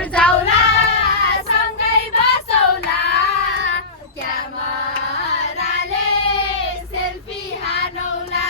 Tour जाउला सँगै बसौला क्यामेराले selfie हानौला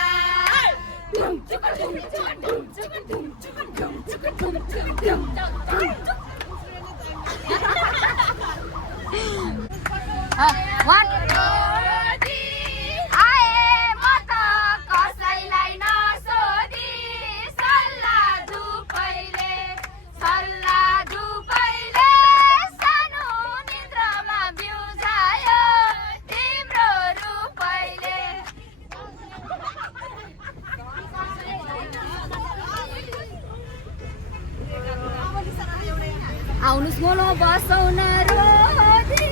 आउनुस् मोलो बसौन रोदी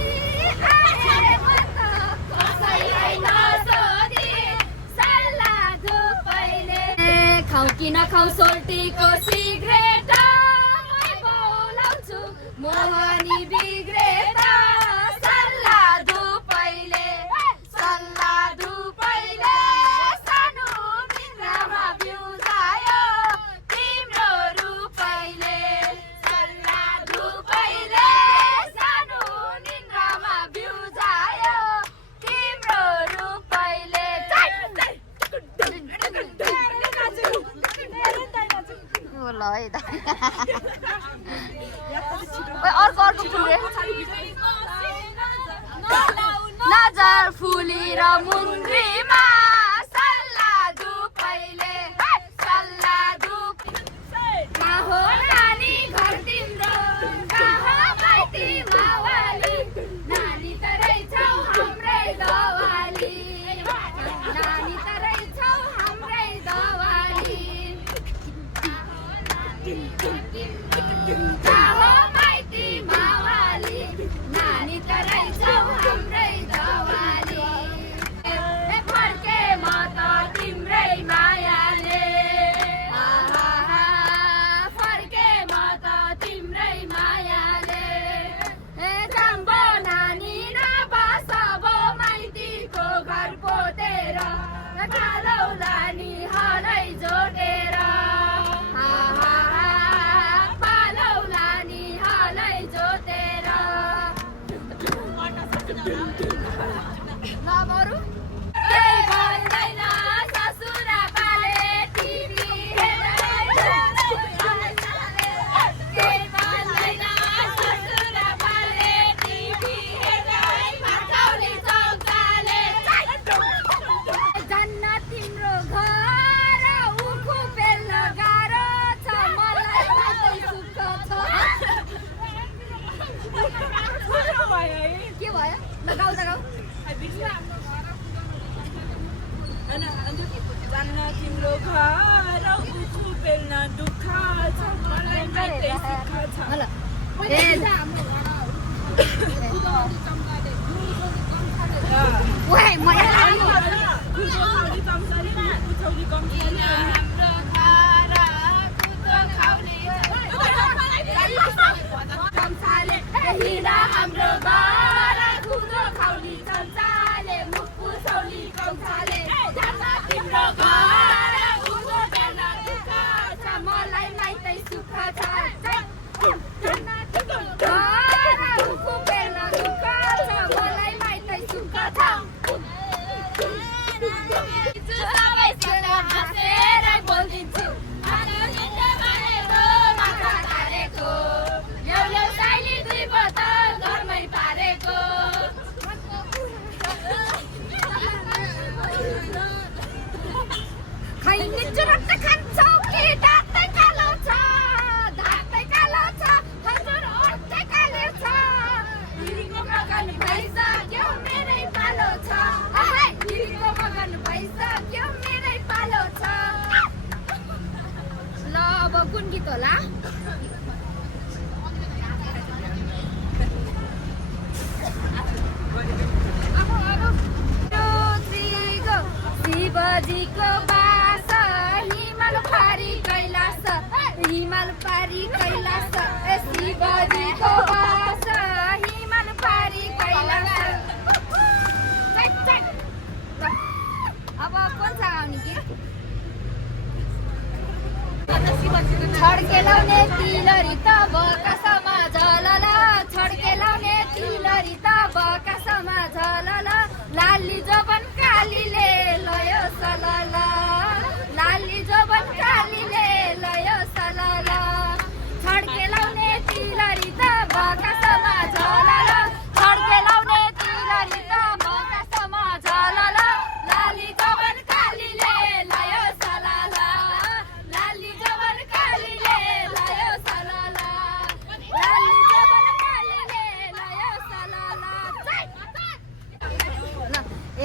आए मत कसैलाई नसोधी सल्लाह धुपैले खाऊ कि नखाऊ सोल्टीको सिग्रेट मै बोलाउँछु मोहनी बिग्रेट सल्लाह धुपैले सानो मिन्द्रामा बिउजायो तिम्रो रूपैले नजर फुली र मुन्द्रीमा सल्लाह धुपैले हो नानी घर तिम्रो कहाँ माइती मावाली नानी त रहेछौ हाम्रै दवाली नानी त रहेछौ हाम्रै दवाली हो माइती मावाली नानी त रहेछौ हाम्रै दवाली फर्के म त तिम्रै मायाले फर्के म त तिम्रै मायाले जाम्बो नानी नबसबो माइतीको घर पोतेर कालौ लानी हलै जोडेर पालौ लानी हलै जोतेर नबरु केही भन्दैन ससुराबाले टिभी केही भन्दैन ससुराबाले टिभी हेर्दै भर्काउने चौकाले जान्न तिम्रो घर उखु पेल्न गाह्रो छ मलाई मात्रै सुख छ के भयो लगाउ जान्न तिम्रो घर उखु पेल्न दुःख छ मलाई मात्रै सुख छ हाम्रो घर खुद्रो खाउली चम्चाले मुख पुछौली कौछाले जान्न तिम्रो घर खुद्रो पेल्न दुःख छ मलाई माइतै सुख छ जान्न तिम्रो घर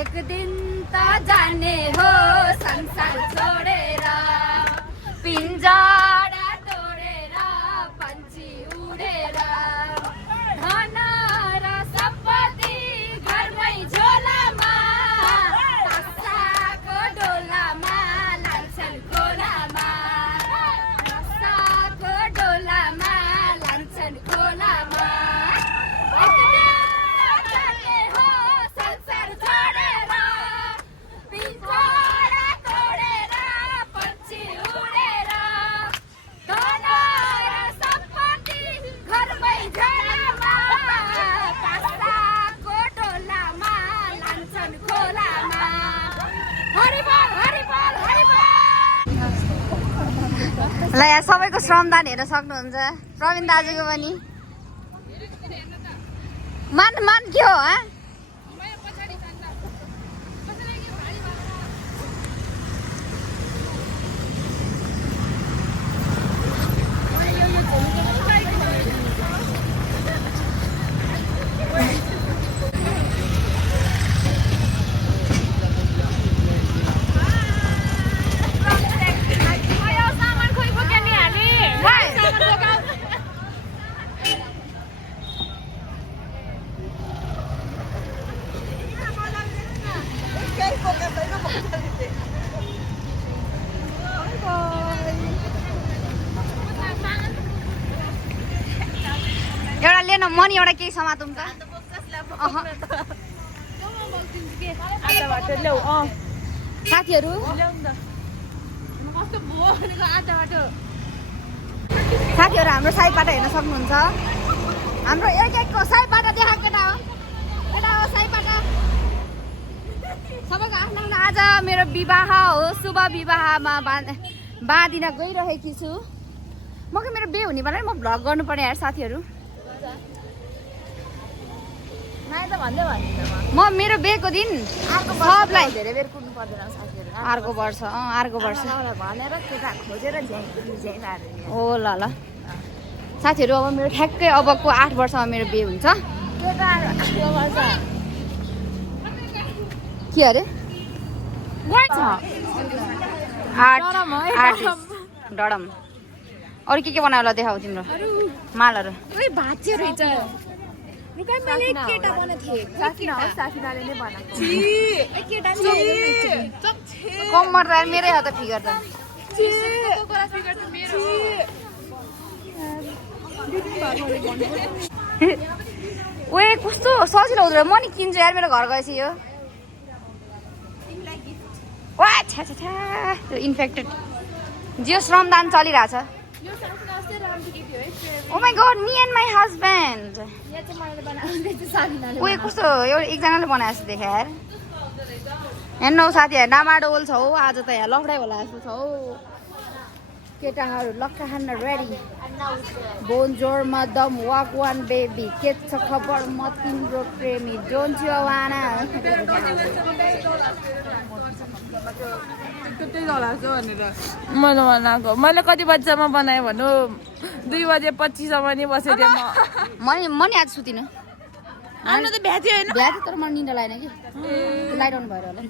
एक दिन त जाने हो संसार छोडेर पिञ्जरा तोडेर पन्छी उडेर धन र सम्पत्ति घरमै झोलामा तासाको डोलामा लान्छन् खोलामा तासाको डोलामा लान्छन् खोलामा एक दिन जाने हो संसार छोडेर पिञ्जरा तोडेर पन्छी उडेर धन र सम्पत्ति घरमै झोलामा तासाको डोलामा लान्छन् खोलामा हरिबोल हरिबोल हरिबोल। ल यहाँ सबैको श्रमदान हेर्न सक्नुहुन्छ प्रवीण दाजुको पनि मान मान के हो एउटा लिएन मनी एउटा केही समातौँ त साथीहरू साथीहरू हाम्रो साइपाटा हेर्न सक्नुहुन्छ हाम्रो एक एकको साइपाटा देखाएको केटा हो साइपाटा सबैको आफ्नो आफ्नो आज मेरो विवाह हो शुभ विवाहमा बाँधिन गइरहेकी छु म के मेरो बिहे हुने बेला म भ्लग गर्नुपर्ने यार साथीहरू म मेरो बिहेको दिन सबलाई अर्को वर्ष ओ ल ल साथीहरू अब मेरो ठ्याक्कै अबको 8 वर्षमा मेरो बिहे हुन्छ के अरे डडम अरू के बनायो ल देखाऊ तिम्रो मालहरू कम्मर त मेरै हो त फिगर त ओए कस्तो सजिलो हुँदो रहेछ म नि किन्छु यार मेरो घर गएपछि यो वा छ्या छ्या छ्या त्यो इन्फेक्टेड जियो श्रमदान चलिरहेछ oh my god me and my husband ओए कस्तो एउटा एकजनाले बनाएको जस्तो देखायो यार हेर्नु साथीहरू डामाडोल छ हौ आज त यहाँ लफडाइ होला जस्तो छ हौ केटाहरू लक्का खान रेडी बोनजोरमा दम वाक वान बेबी के छ खबर म तिम्रो प्रेमी जोन चिवाना मैले कति बजीसम्म बनाएँ भन्नु 2:25 नि बसेँ म नि आज सुतिनँ आउनु त भ्याथ्यो होइन भ्याथ्यो तर म निन्दा लागेन कि लाइट आउनु भएर होला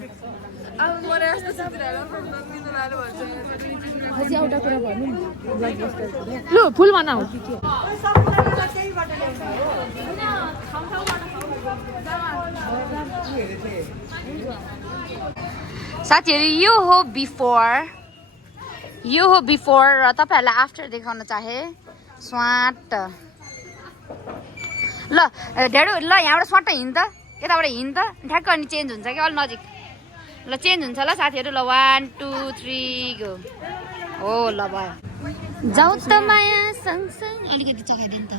अझै एउटा कुरा भन्नु लु फुल बनाऊ साथीहरू यो हो बिफोर र तपाईँहरूलाई आफ्टर देखाउन चाहे स्वाट ल ढेडो ल यहाँबाट स्वाट हिँड त यताबाट हिँड त ठ्याक्क अनि चेन्ज हुन्छ कि अलिक नजिक ल चेन्ज हुन्छ ल साथीहरू ल 1 2 3 गो हो ल भयो जाऊ त माया सँगसँग अलिकति चखाइदिनु त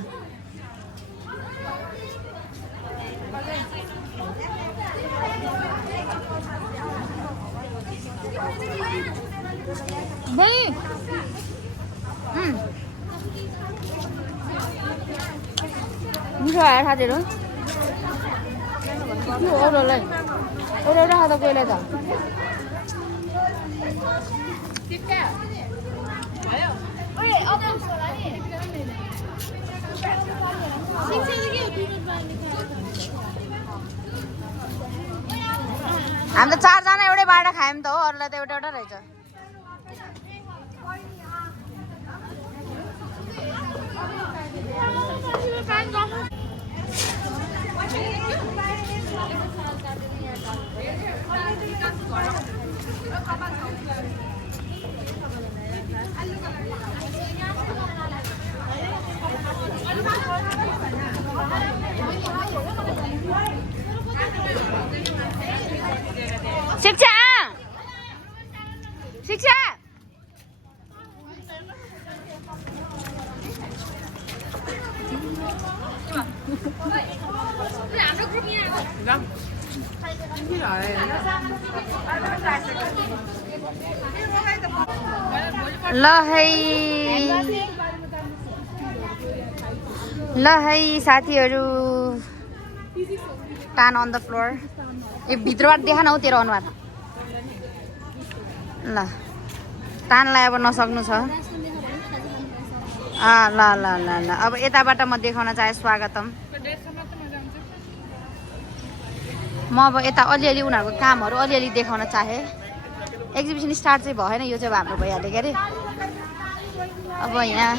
मिठो आयो साथीहरू अरूलाई एउटा खाँदा कोहीलाई त हामी त 4 जना एउटै बाटा खायौँ त हो अरूलाई त एउटा एउटा रहेछ शिक्षा शिक्षा ल है साथीहरू टान अन द फ्लोर ए भित्रबाट देखा न हौ तेरो अनुहार ल टानलाई अब नसक्नु छ ल ल ल ल अब यताबाट म देखाउन चाहे स्वागतम म अब यता अलिअलि उनीहरूको कामहरू अलिअलि देखाउन चाहे एक्जिबिसन स्टार्ट चाहिँ भएन यो चाहिँ अब हाम्रो भइहाल्यो के अरे अब यहाँ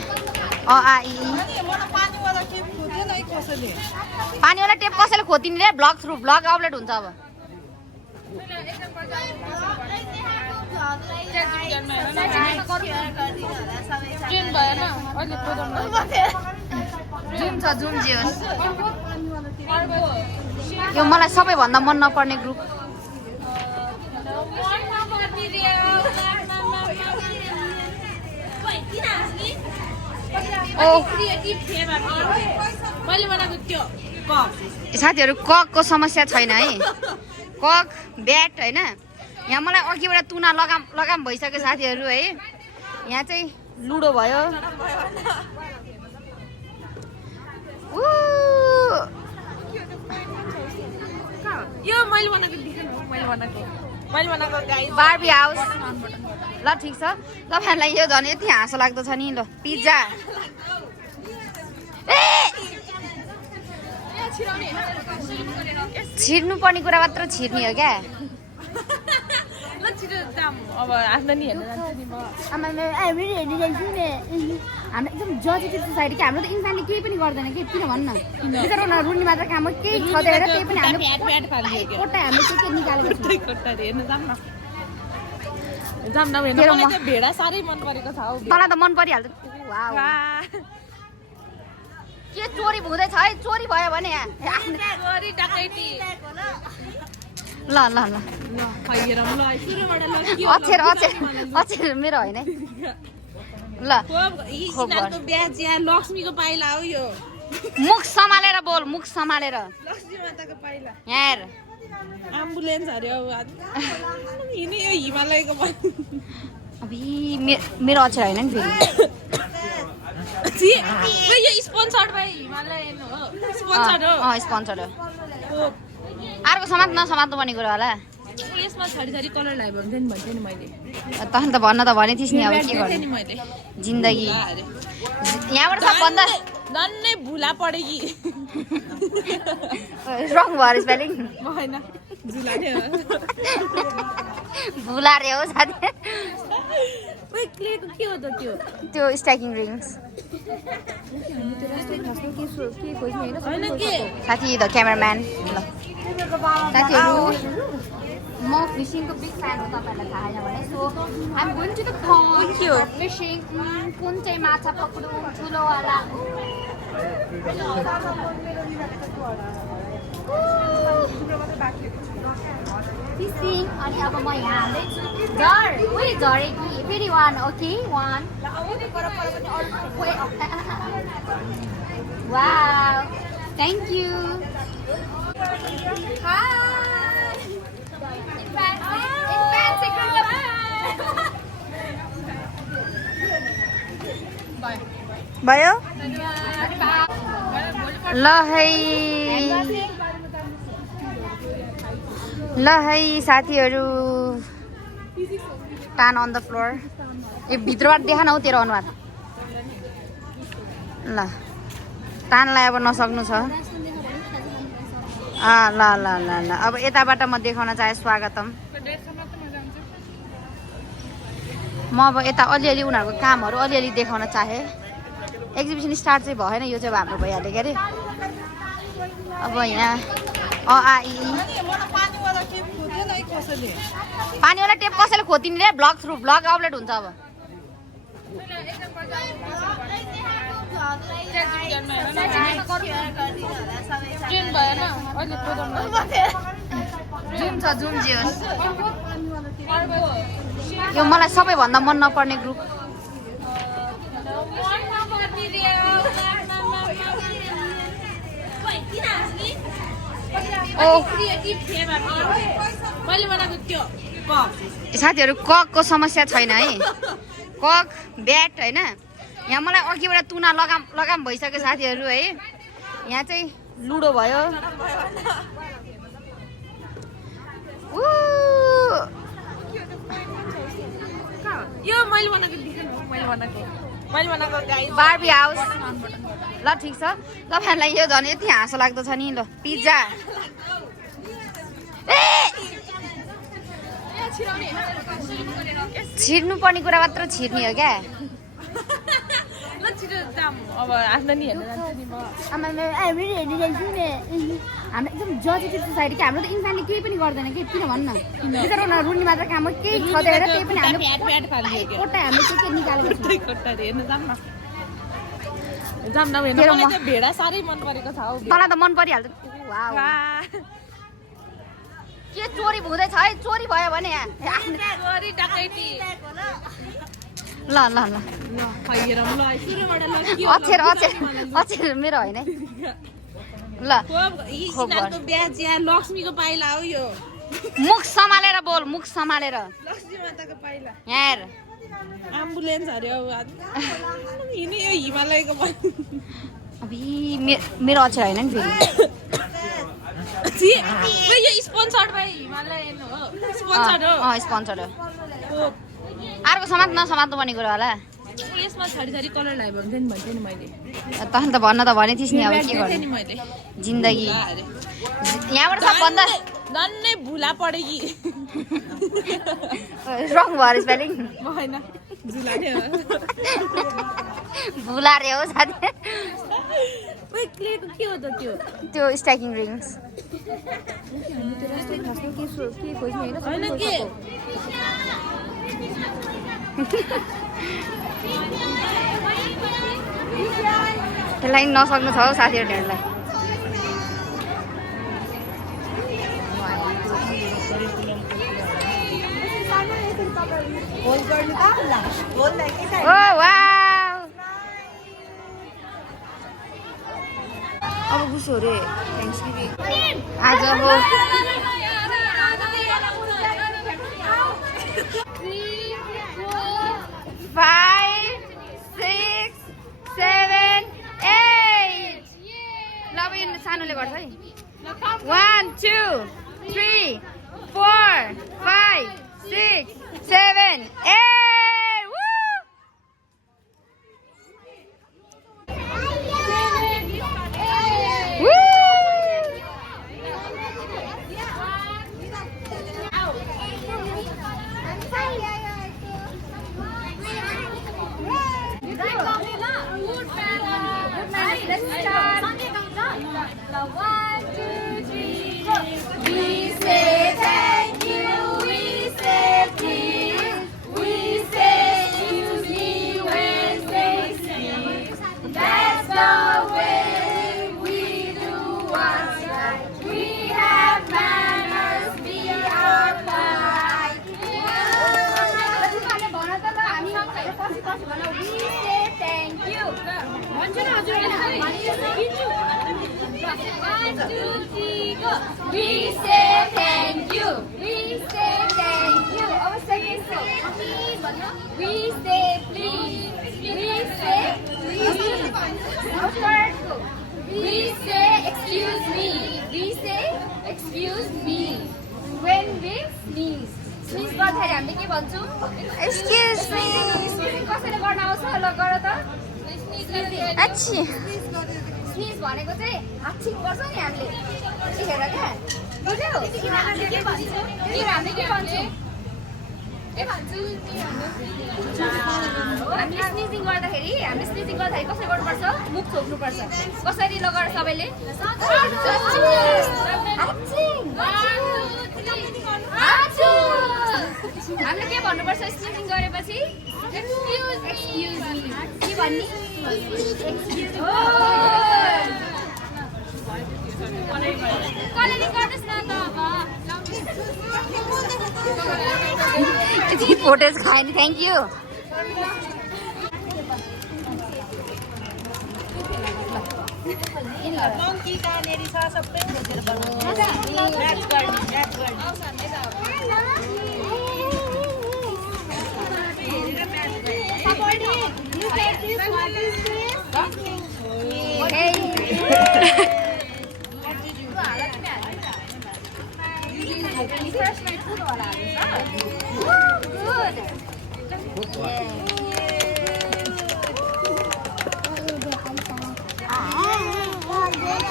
पानीवाला टेप कसैले खोतिने रे ब्लग थ्रु ब्लग अपलोड हुन्छ अब जुम छ जुम जे होस् यो मलाई सबैभन्दा मन नपर्ने ग्रुप साथीहरू ककको समस्या छैन है कक ब्याट होइन यहाँ मलाई अघिबाट तुना लगाम भइसक्यो साथीहरू है यहाँ चाहिँ लुडो भयो बार्बी हाउस ल ठिक छ तपाईँहरूलाई यो झन् यति हाँसो लाग्दो छ नि ल पिज्जा छिर्नु पर्ने कुरा मात्र छिर्ने हो क्या अब आफ्नो नि हेर्न जान्छु नि म हाम्रो एकदम जजेटेड सोसाइटी क्या हाम्रो त इन्सानले केही पनि गर्दैन कि किन भन्नु न बिचरा उनीहरू रुन्ने मात्र काम हो केही छँदैन त्यही पनि हाम्रो कोटा हामीले के निकालेको छ भेडा साह्रै मन परेको छ हौ तँलाई त मन परिहाल्छ के चोरी हुँदैछ है चोरी भयो भने ल ल ल अक्षर मेरो होइन ल लक्ष्मीको पाइला हो यो मुख सम्हालेर बोल मुख सम्हालेर लक्ष्मी माताको पाइला यहाँ एम्बुलेन्स अरे हिँड्ने यो हिमालयको मेरो अक्षर होइन नि फेरि यो स्पोन्सर्ड बाइ हिमालयन हो स्पोन्सर्ड हो स्पोन्सर्ड हो अर्को समाज नसमात्नु पर्ने कुरा होला यसमा छरी कलर लगायो भने नि भन्थे नि मैले तखन त भन्न त भने थिइस् नि अब के गर्नु जिन्दगी यहाँबाट सबभन्दा नन्नै भुला पढे कि रङ भयो स्पेलिङ होइन झुला नै हो भुला रे हो साथी क्लेको के हो त त्यो स्ट्याकिङ रिङ्स साथी द क्यामेराम्यान ल साथीहरू म फिसिङको बिग फ्यान हो तपाईँहरूलाई थाहा छैन भने so I'm going to the pond fishing कुन चाहिँ माछा पक्रिनु ठुलोवाला फिसिङ अनि अब म यहाँ हाल्दैछु झरे कि फेरि one okay one wow thank you भयो ल है साथीहरू टान अन द फ्लोर ए भित्रबाट देखा न हौ तेरो अनुहार ल टानलाई अब नसक्नु छ ल ल ल ल अब यताबाट म देखाउन चाहे स्वागतम म अब यता अलिअलि उनीहरूको कामहरू अलिअलि देखाउन चाहे एक्जिबिसन स्टार्ट चाहिँ भएन यो चाहिँ अब हाम्रो भइहाल्यो के अरे अब यहाँ पानीवाला टेप कसैले खोतिने रे ब्लग थ्रु ब्लग अपलोड हुन्छ अब जुम छ जुम जियोस् यो मलाई सबैभन्दा मन नपर्ने ग्रुप साथीहरू ककको समस्या छैन है कक ब्याट होइन यहाँ मलाई अघिबाट तुना लगाम भइसक्यो साथीहरू है यहाँ चाहिँ लुडो भयो बार्बी हाउस ल ठिक छ तपाईँहरूलाई यो झन् यति हाँसो लाग्दो छ नि ल पिज्जा छिर्नु पर्ने कुरा मात्र छिर्ने हो क्या अब आफ्नो नि हेर्न जान्छु नि म हाम्रो एकदम जजेटिभ सोसाइटी क्या हाम्रो त इन्सानले केही पनि गर्दैन कि किन भन्नु न बिचरा उनीहरू रुन्ने मात्र काम हो केही छँदैन त्यही पनि हाम्रो कोटा हामीले के निकालेको छ भेडा साह्रै मन परेको छ हौ तँलाई त मन परिहाल्छ के चोरी हुँदैछ है चोरी भयो भने चोरी डकैती ल ल ल अक्षर अक्षर अक्षर मेरो होइन है ल लक्ष्मीको पाइला हो यो मुख सम्हालेर बोल मुख सम्हालेर लक्ष्मी माताको पाइला यार एम्बुलेन्स अरे हिँड्ने यो हिमालयको अबि मेरो अक्षर होइन नि फेरि यो स्पोन्सर्ड बाइ हिमालयन हो स्पोन्सर्ड हो स्पोन्सर्ड हो अर्को समाज नसमात्नु पर्ने कुरा होला यसमा छरी छरी कलर लगायो भने नि भन्थे नि मैले तखन त भन्न त भने थिइस् नि अब के गर्नु जिन्दगी यहाँबाट सबभन्दा नन्नै भुला पड्यो कि रङ भयो स्पेलिङ होइन झुला नै हो भुला रे हो साथी क्लेको के हो त त्यो स्ट्याकिङ रिङ्स होइन के त्यसलाई नसक्नु छ हौ साथीहरूलाई अब गुसो रे आज अब 5, 6, 7, 8 ल अब यो सानोले गर्छ है 1, 2, 3, 4, 5, 6, 7, 8 We say thank you. We say thank you. Oh, second song. We say please. We say please. We say excuse me. We say excuse me. When we sneeze. Sneeze गर्दाखेरि हामीले के भन्छौँ? Excuse me. Sneeze कसरी गर्न आउँछ? ल गर त. Sneeze गर्दै. अच्छा. स्निज भनेको चाहिँ हाच्छिङ गर्छ नि हामीले यतिखेर क्या बुझ्यौ हामीले के भन्छौँ हामीले के भन्छौँ हामीले स्निजिङ गर्दाखेरि कसरी गर्नुपर्छ मुख छोप्नुपर्छ कसरी लगाएर सबैले हामीले के भन्नुपर्छ स्निजिङ गरेपछि एक्सक्युज मी के भन्ने फोटेज खायो नि thank you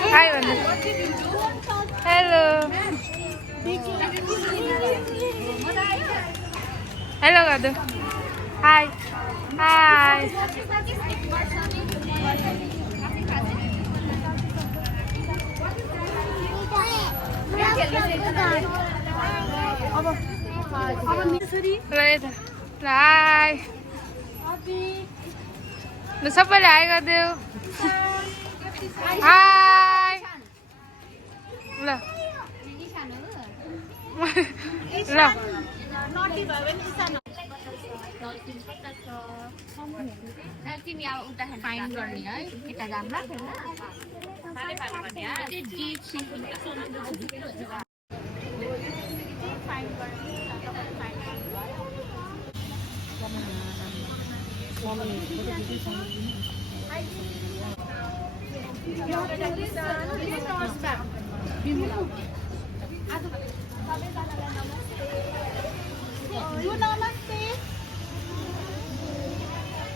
Hi, hello. Hello, Gadu. Hi. Hi. Hi. Lu सबैले हाई गरिदेऊ हाई ल ल तिमी अब उता फाइन गर्ने है यता जाम्ला नमस्ते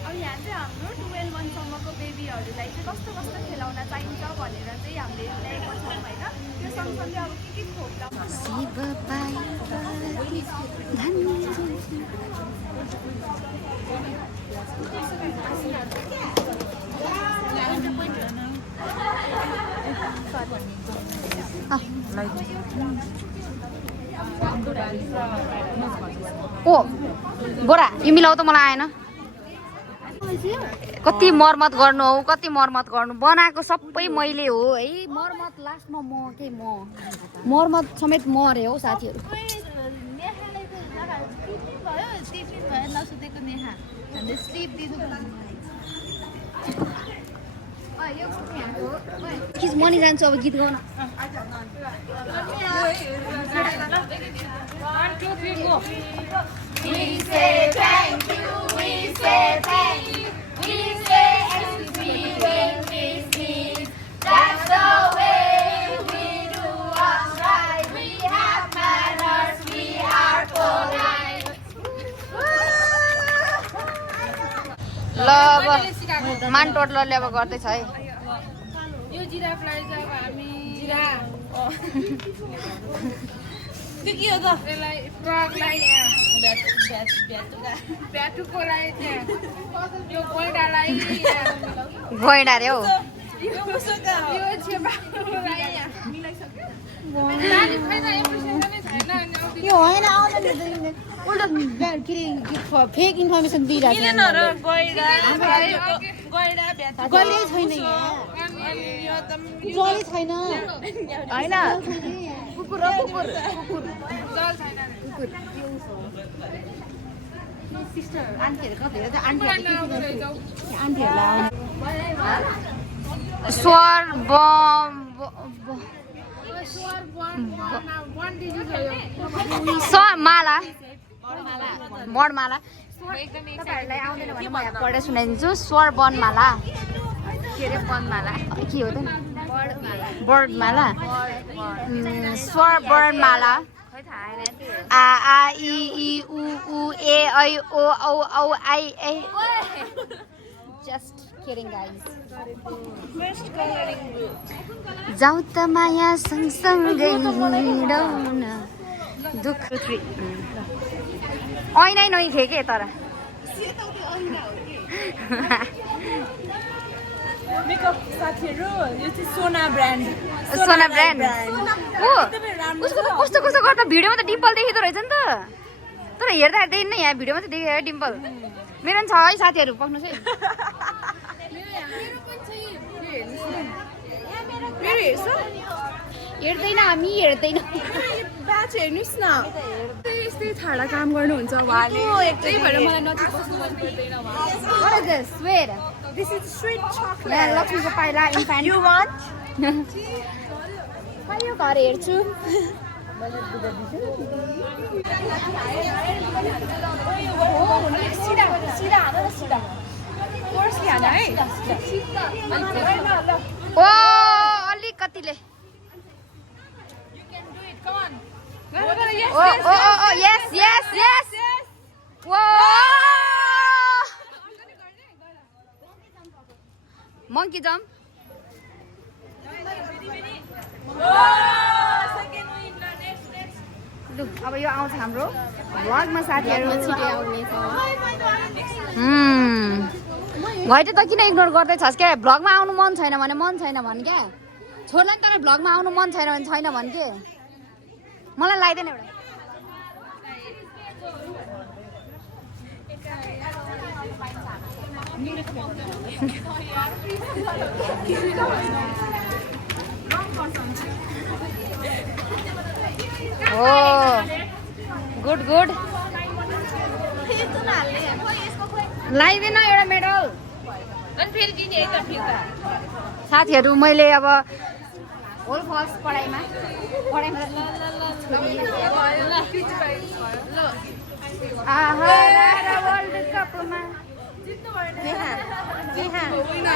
अब यहाँ चाहिँ हाम्रो 12 मन्थसम्मको बेबीहरूलाई चाहिँ कस्तो कस्तो खेलाउन चाहिन्छ भनेर चाहिँ हामीले ल्याएको छौँ होइन त्यो सँगसँगै अब के खोप्दा ओ गोरा यो मिलाउ त मलाई आएन कति मर्मत गर्नु हो कति मर्मत गर्नु बनाएको सबै मैले हो है मर्मत लास्टमा मर्मत समेत म अरे हो साथीहरू किस मनी जान्छु अब गीत गाउन We say thank you, we say thank you, we say excuse me when we sneeze. That's the way we do us right. We have manners, we are polite. ल अब मान टोटलरले अब गर्दैछ है यो जिराफलाई चाहिँ अब हामी त्यो के हो त यसलाई फ्रगलाई ब्याटुकोलाई यो गैँडालाई गैँडा रे हौ यो छेपालाई यो होइन आउँदैन उल्टा के अरे फेक इन्फर्मेसन दिइरहेको गइरै छैन जलै छैन होइन कुकुर हो कुकुर सिस्टर आन्टीहरू कतिहरू चाहिँ आन्टीहरूलाई स्वर माला बडमाला तपाईँहरूलाई आउँदैन भने म यहाँ पढेर सुनाइदिन्छु स्वर वनमाला के अरे वनमाला के हो त बर्डमाला स्वर वर्णमाला आ आ इ ई उ उ ए ऐ ओ औ औ I A just kidding, guys. First coloring book. जाऊ त माया सँगसँगै हिँडौँ न दुःख ऐनै नैखे के तर Makeup साथीहरु यो चाहिँ सोना ब्रान्ड सोना ब्रान्ड ओ उसको कस्तो कस्तो गर्दा भिडियोमा त डिम्पल देखिँदो रहेछ नि त तर हेर्दा हेर्दैन यहाँ भिडियोमा त देखेँ डिम्पल मेरो पनि छ है साथीहरू पक्नु चाहिँ मेरो हेर्छ हेर्दैन हामी हेर्दैन ब्याच हेर्नुस् न यस्तै ठाडा काम गर्नुहुन्छ उहाँले त्यही भएर मलाई नजिक बस्नु मन पर्दैन What is this? Where? This is sweet chocolate. यहाँ लक्ष्मीको पाइला इन्फान्ट You want? यो घर हेर्छु सिधा सिधा हाल न सिधा कोर्सले हाल है ओ अलिकतिले ओ ओ ओ यस यस यस वो monkey jump लु अब यो आउँछ हाम्रो भ्लगमा साथीहरु भइटे त किन इग्नोर गर्दै छस् के भ्लगमा आउनु मन छैन भने क्या छोड्ला नि तर भ्लगमा आउनु मन छैन भने छैन भन् के मलाई लाग्दैन एउटा Oh, good, good. लाइदिन एउटा मेडल अनि फेरि दिने एक फिर्ता साथीहरू मैले अब होल फर्स्ट पढाइमा वर्ल्ड कपमा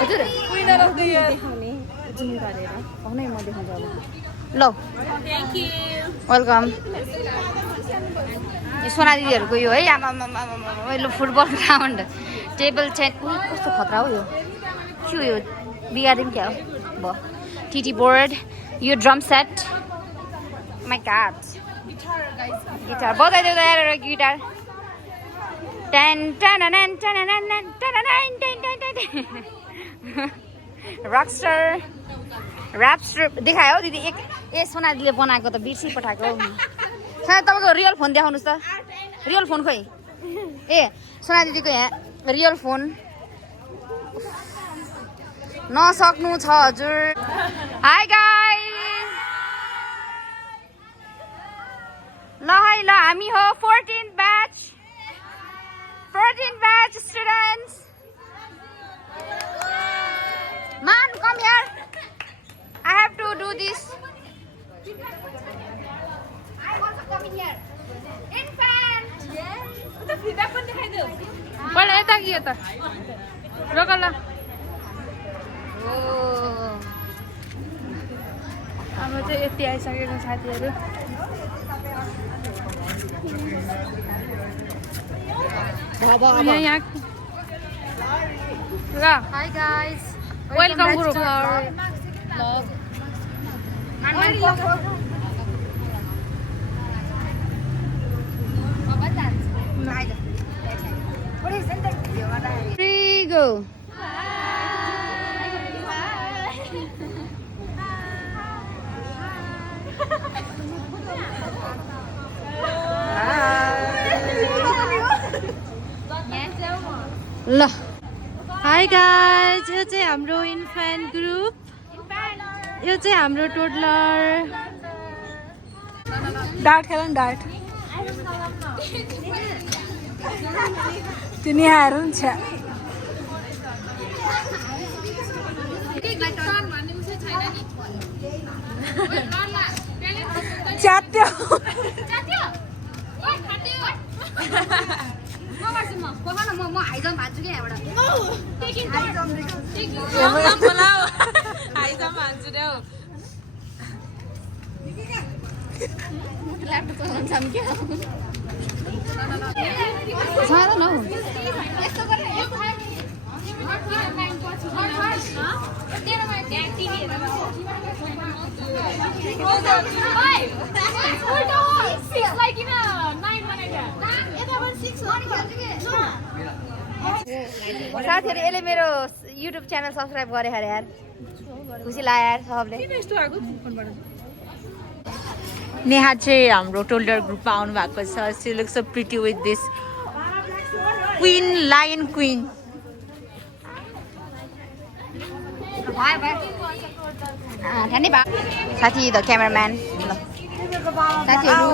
हजुर विनर अफ द इयर पाउनै म देखाउँछु अब ल थ्यांक यू वेलकम सोना दिदीहरूको यो है आमा लु फुटबल ग्राउन्ड टेबल टेन कस्तो खतरा हो यो के हो यो बिगारिदिउँ क्या हो भयो टिटी बोर्ड यो ड्रम सेट माई गाड गिटार बजाइदेऊ त यार गिटार टेन टेन रक्स्टर ऱ्यापस्टर देखायो दिदी एक ए सोना दिदीले बनाएको त बिर्सी पठाएको सायद तपाईँको रियल फोन देखाउनुहोस् त रियल फोन खोइ ए सोना दिदीको यहाँ रियल फोन नसक्नु छ हजुर हाई गाइस ल है ल हामी हो 14th batch students Man, come here. I have to do this. I also come here. Infant. Yes. त फिर्ता पनि देखाइदेऊ पहिला यता कि यता रोक ल ओ अब चाहिँ यति आइसकेको साथीहरू यहाँ Hi guys. Welcome group Free go. ल हाई गाइज यो चाहिँ हाम्रो इन्फेन्ट ग्रुप यो चाहिँ हाम्रो टोडलर डार्ट खेल न डार्ट त्यो निहार हुन्छ च्यात्यो म हाइजम भान्छु कि यहाँबाट छैन हौ साथीहरु यसले मेरो युट्युब च्यानल सब्स्क्राइब गरे अरे यार खुसी लाग्यो यार सबले नेहा चाहिँ हाम्रो टोल्डर ग्रुपमा आउनु भएको छ she looks so pretty with this queen lion queen धन्यवाद साथी द क्यामेराम्यान साथीहरु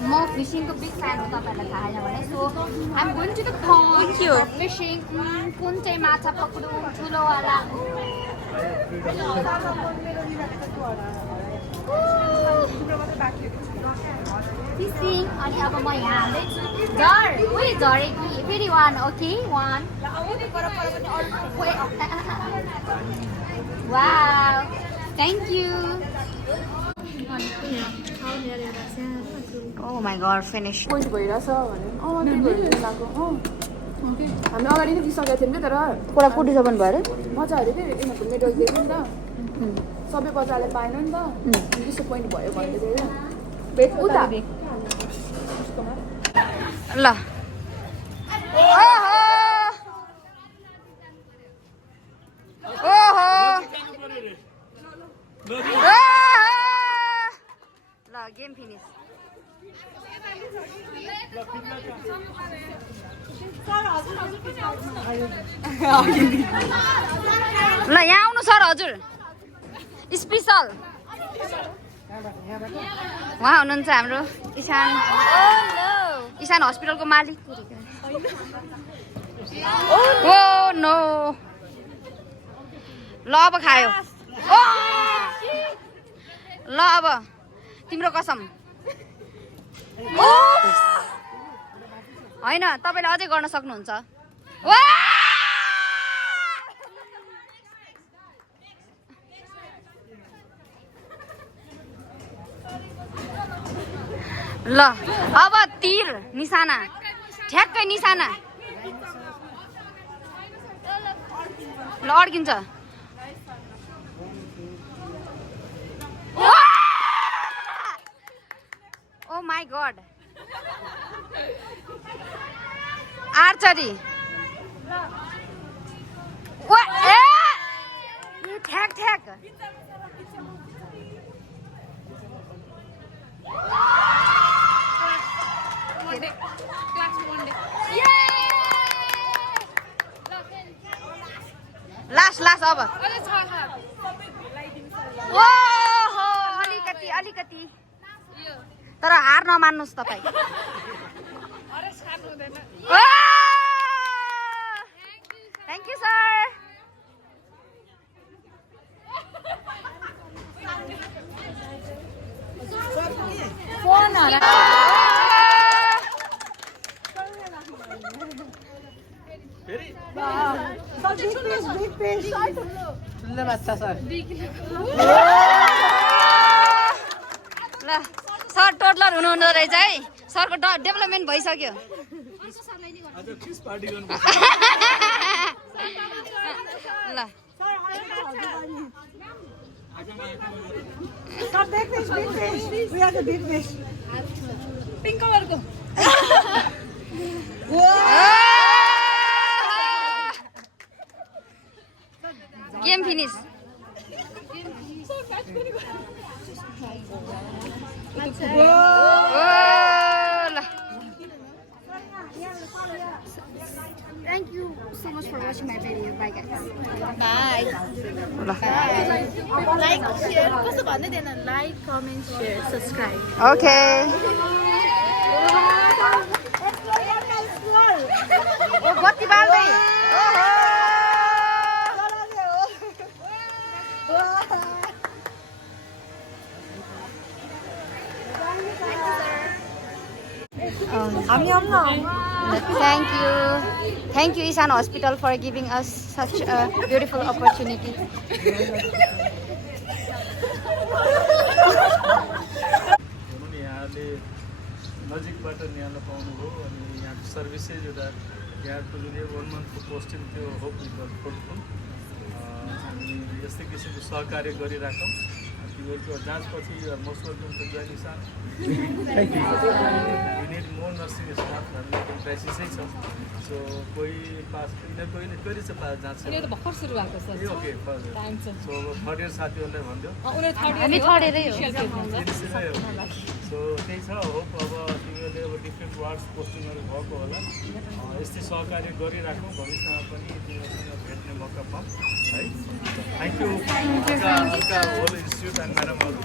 म फिसिङको बिग फ्यान हो तपाईहरुलाई थाहा छैन भने so I'm going to the pond fishing कुन चाहिँ माछा पक्रुँ ठुलो वाला फिसिङ अनि अब म यहाँ झर उही झरे कि फेरि one okay one wow thank you Oh my god, finish. Point भइरहेछ भने त्यही भएर लाग्यो हामी अगाडि नै दिइसकेको थियौँ कि तर कुरा 47 भयो मजा आयो कि यिनीहरूको मेडल दिएको नि त सबै बच्चाले पाएन नि त डिसपोइन्ट भयो भन्दै थियो उता ल ल गेम फिनिश ल यहाँ आउनु सर हजुर स्पेसल उहाँ हुनुहुन्छ हाम्रो इशान हस्पिटलको मालिक ओ नो ल अब खायो ल अब तिम्रो कसम होइन तपाईँले अझै गर्न सक्नुहुन्छ ल अब तीर निशाना ठ्याक्कै निशाना ल अड्किन्छ ओ माई गॉड आर्चरी ठ्याक ठ्याक लास्ट लास्ट अब ओहो अलिकति अलिकति तर हार नमान्नुहोस् तपाईँ थ्याङ्क यू सर ल सर टोटलर हुनुहुँदो रहेछ है सरको डेभलपमेन्ट भइसक्यो ल पिङ्क कलरको game finish Thank you so much for watching my video. Bye guys. Bye. Like, share. Kaso bhanne dena like, comment, share, subscribe. Okay. Oh, batti balde. Thank you Ishan Hospital for giving us such a beautiful opportunity. नजिकबाट न्याउन पाउनुभयो अनि यहाँको services एउटा यहाँको जुन यो 1 मन्थको posting त्यो होप विथ फ्रुटफुल अनि यस्तै किसिमको सहकार्य गरिराखौँ तिमीहरूको जाँचपछि most welcome to join Nishan we need more nursing staff हाम्रो क्राइसिसै छ सो कोही पास कोही चाहिँ पास जाँच भर्खर सुरु भएको छ ओके सो थर्ड इयर साथीहरूलाई भनिदियो हामी थर्डरै हो सो त्यही छ होप अब तिमीहरूले अब डिफ्रेन्ट वार्ड्स पोस्टिङहरू भएको होला यस्तै सहकार्य गरिराखौँ भविष्यमा पनि तिमीहरूसँग भेट्ने मौका पाऊँ है thank you whole institute and म्याडमहरू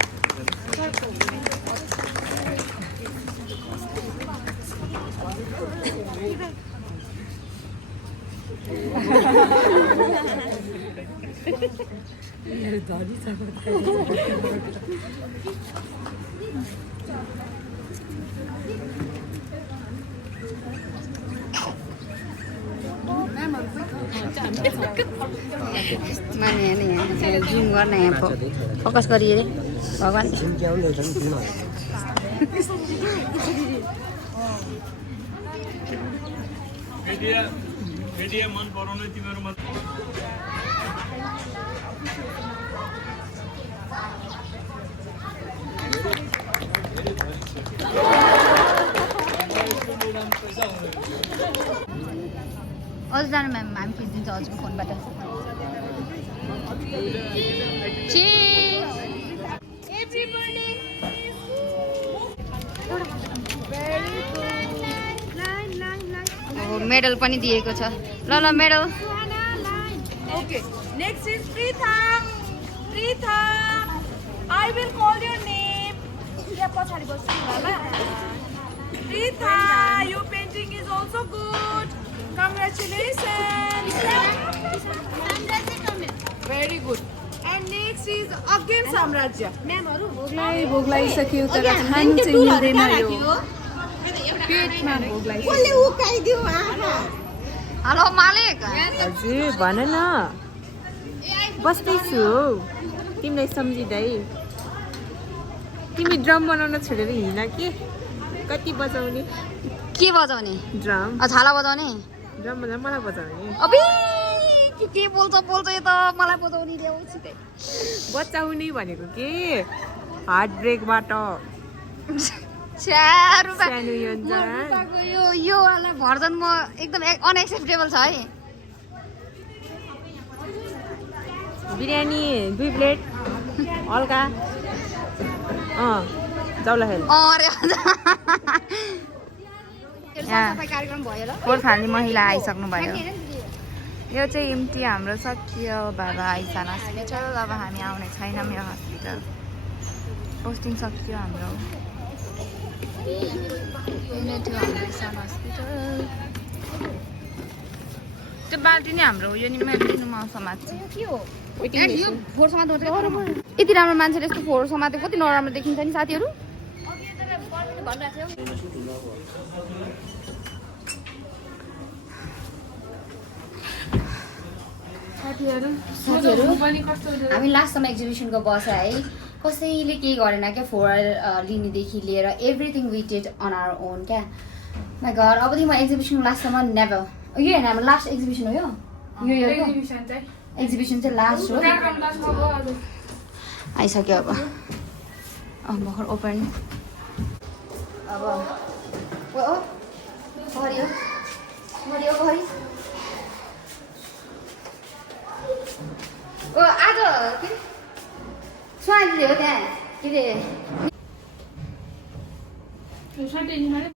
मैले जुम गर्न यहाँ फोकस गरिए भगवान् मिडिया मन पराउने तिमीहरूमा अझजना म्याम हामी खिचिदिन्छ हजुरको फोनबाट मेडल पनि दिएको छ ल medal Okay, next is Pritha. Pritha, I will call your name. Yeah, पछाडि बस्नु होला ल. Pritha, your painting is also good. Congratulations. Very good. And next is again Samrajya. भोग लागिसक्यो तर खान चाहिँ मिल्दैन यो. पेटमा भोग लागिसक्यो. हेलो मालिक हजुर भन न बस्दैछु हौ तिमीलाई सम्झिँदै तिमी ड्रम बनाउन छोडेर हिँड के कति बजाउने के बजाउने ड्रम छाला बजाउने ड्रम बजाउन मलाई बजाउने अबे के बोल्छ यो त मलाई बजाउने ल्याउ छिटै बचाउने भनेको के हार्ट ब्रेकबाट सानो योजना यो वाला भर्जन म एकदम अनएक्सेप्टेबल छ है बिरयानी 2 प्लेट हल्का जाउला खेल अरे कार्यक्रम भयो ल फोहोर फाल्ने महिला आइसक्नु भयो यो चाहिँ इम्ती हाम्रो सकियो बाबा आइसान हस्पिटल अब हामी आउने छैनौँ यो हस्पिटल पोस्टिङ सकियो हाम्रो त्यो बाल्टी नै हाम्रो यो नि मैले लिनुमा समात्छ के हो यो फोहोर समात्नु यति राम्रो मान्छेले यस्तो फोहोर समातेको कति नराम्रो देखिन्छ नि साथीहरू हामी लास्ट समय एक्जिबिसनको बस है कसैले केही गरेन क्या फोहोर लिनेदेखि लिएर everything we did on our own क्या माई गॉड अबदेखि म एक्जिबिसन लास्टसम्म नेभर यो होइन हाम्रो लास्ट एक्जिबिसन हो यो एक्जिबिसन चाहिँ लास्ट हो आइसक्यो अब भर्खर ओपन अब घरि आज के स्वाइले हो त्यहाँ के अरे